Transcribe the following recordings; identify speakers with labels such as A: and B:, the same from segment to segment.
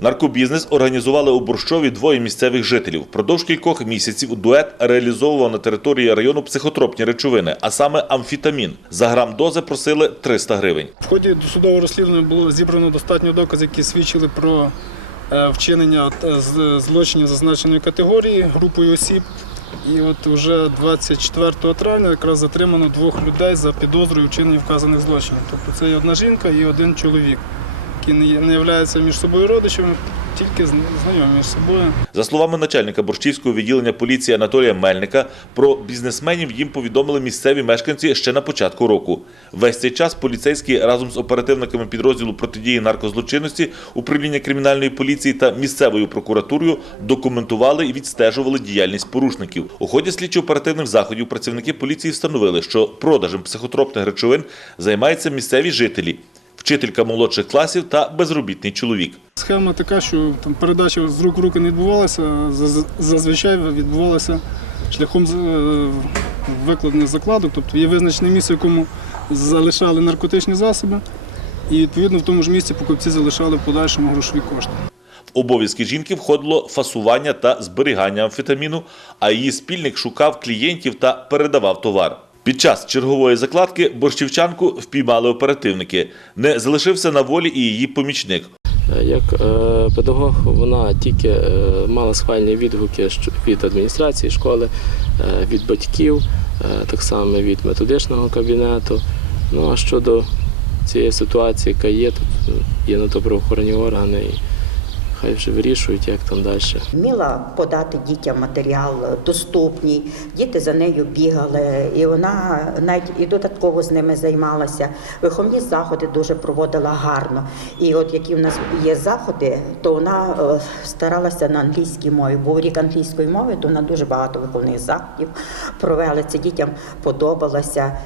A: Наркобізнес організували у Борщові двоє місцевих жителів. Впродовж кількох місяців дует реалізовував на території району психотропні речовини, а саме амфітамін. За грам дози просили 300 гривень.
B: В ході досудового розслідування було зібрано достатньо доказів, які свідчили про е, вчинення е, злочинів зазначеної категорії групою осіб. І от вже 24 травня якраз затримано двох людей за підозрою вчинення вказаних злочинів. Тобто це є одна жінка і один чоловік, які не являються між собою родичами, тільки знайомі між собою.
A: За словами начальника Борщівського відділення поліції Анатолія Мельника, про бізнесменів їм повідомили місцеві мешканці ще на початку року. Весь цей час поліцейські разом з оперативниками підрозділу протидії наркозлочинності, управління кримінальної поліції та місцевою прокуратурою документували і відстежували діяльність порушників. У ході слідчо-оперативних заходів працівники поліції встановили, що продажем психотропних речовин займаються місцеві жителі, вчителька молодших класів та безробітний чоловік.
B: Схема така, що там передача з рук в руки не відбувалася, зазвичай відбувалася шляхом е, викладених закладок, тобто є визначене місце, в якому залишали наркотичні засоби, і відповідно в тому ж місці покупці залишали в подальшому грошові кошти.
A: В обов'язки жінки входило фасування та зберігання амфетаміну, а її спільник шукав клієнтів та передавав товар. Під час чергової закладки борщівчанку впіймали оперативники. Не залишився на волі і її помічник.
C: Е, Як е, педагог вона тільки е, мала схвальні відгуки від адміністрації школи, від батьків, так само від методичного кабінету. Ну а щодо цієї ситуації, яка є, тут є на то правоохоронні органи, хай вже вирішують, як там далі.
D: Вміла подати дітям матеріал доступний, діти за нею бігали, і вона навіть і додатково з ними займалася. Виховні заходи дуже проводила гарно. І от які в нас є заходи, то вона е, старалася на англійській мові. Був рік англійської мови, то вона дуже багато виховних заходів провела. Це дітям подобалося.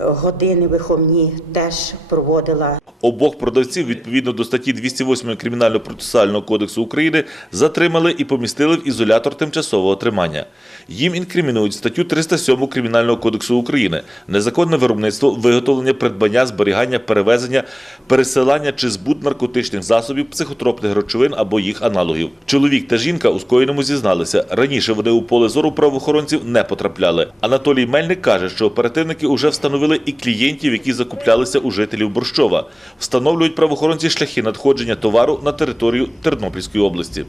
D: Години виховні теж проводила.
A: Обох продавців відповідно до статті 208 Кримінально-процесуального кодексу України затримали і помістили в ізолятор тимчасового тримання. Їм інкримінують статтю 307 Кримінального кодексу України незаконне виробництво, виготовлення, придбання, зберігання, перевезення, пересилання чи збут наркотичних засобів, психотропних речовин або їх аналогів. Чоловік та жінка у скоєному зізналися. Раніше вони у поле зору правоохоронців не потрапляли. Анатолій Мельник каже, що оперативники вже встановили і клієнтів, які закуплялися у жителів Борщова. Встановлюють правоохоронці шляхи надходження товару на територію Тернопільської області.